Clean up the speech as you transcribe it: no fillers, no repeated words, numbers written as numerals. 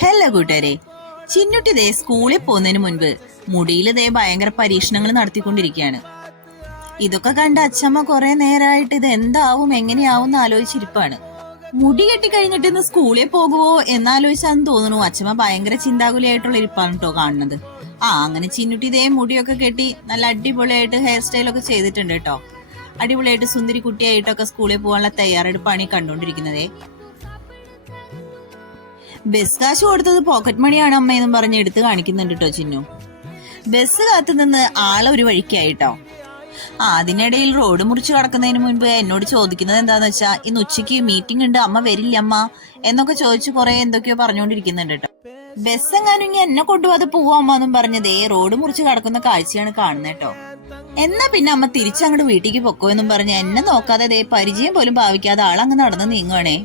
Hello കൂട്ടുകാരെ, ചിന്നുട്ടി ദേ സ്കൂളിൽ പോകുന്നതിന് മുൻപ് മുടിയിൽ ദേ ഭയങ്കര പരീക്ഷണങ്ങൾ നടത്തിക്കൊണ്ടിരിക്കുകയാണ്. ഇതൊക്കെ കണ്ട് അച്ഛമ്മ കുറെ നേരമായിട്ട് ഇത് എന്താവും എങ്ങനെയാവും എന്ന് ആലോചിച്ചിരിപ്പാണ്. മുടി കെട്ടിക്കഴിഞ്ഞിട്ട് ഇന്ന് സ്കൂളിൽ പോകുവോ എന്നാലോചിച്ചാന്ന് തോന്നുന്നു. അച്ഛമ്മ ഭയങ്കര ചിന്താകുലിയായിട്ടുള്ള ഇരിപ്പാണ് കേട്ടോ കാണുന്നത്. അങ്ങനെ ചിന്നുട്ടി ദേ മുടിയൊക്കെ കെട്ടി നല്ല അടിപൊളിയായിട്ട് ഹെയർ സ്റ്റൈലൊക്കെ ചെയ്തിട്ടുണ്ട് കേട്ടോ. അടിപൊളിയായിട്ട് സുന്ദരി കുട്ടിയായിട്ടൊക്കെ സ്കൂളിൽ പോകാനുള്ള തയ്യാറെടുപ്പാണ് ഈ കണ്ടുകൊണ്ടിരിക്കുന്നതേ. ബസ് കാശ് കൊടുത്തത് പോക്കറ്റ് മണിയാണ് അമ്മയെന്നും പറഞ്ഞ് എടുത്ത് കാണിക്കുന്നുണ്ട് കേട്ടോ ചിന്നു. ബസ് കാത്തു നിന്ന് ആളെ ഒരു വഴിക്കായിട്ടോ. അതിനിടയിൽ റോഡ് മുറിച്ച് കടക്കുന്നതിന് മുൻപ് എന്നോട് ചോദിക്കുന്നത് എന്താന്ന് വെച്ചാ, ഇന്ന് ഉച്ചയ്ക്ക് മീറ്റിംഗ് ഉണ്ട്, അമ്മ വരില്ല അമ്മ എന്നൊക്കെ ചോദിച്ചു കുറെ എന്തൊക്കെയോ പറഞ്ഞുകൊണ്ടിരിക്കുന്നുണ്ട് കേട്ടോ. ബസ് എങ്ങാനും ഇനി എന്നെ കൊണ്ടുപോകാതെ പോവാ അമ്മ എന്നും പറഞ്ഞതേ റോഡ് മുറിച്ച് കടക്കുന്ന കാഴ്ചയാണ് കാണുന്നത് കേട്ടോ. എന്നാ പിന്നെ അമ്മ തിരിച്ചങ്ങോട്ട് വീട്ടിലേക്ക് പൊക്കോ എന്നും പറഞ്ഞ് എന്നെ നോക്കാതെ ദേ പരിചയം പോലും ഭാവിക്കാതെ ആളങ്ങ് നടന്ന് നീങ്ങുവാണേ.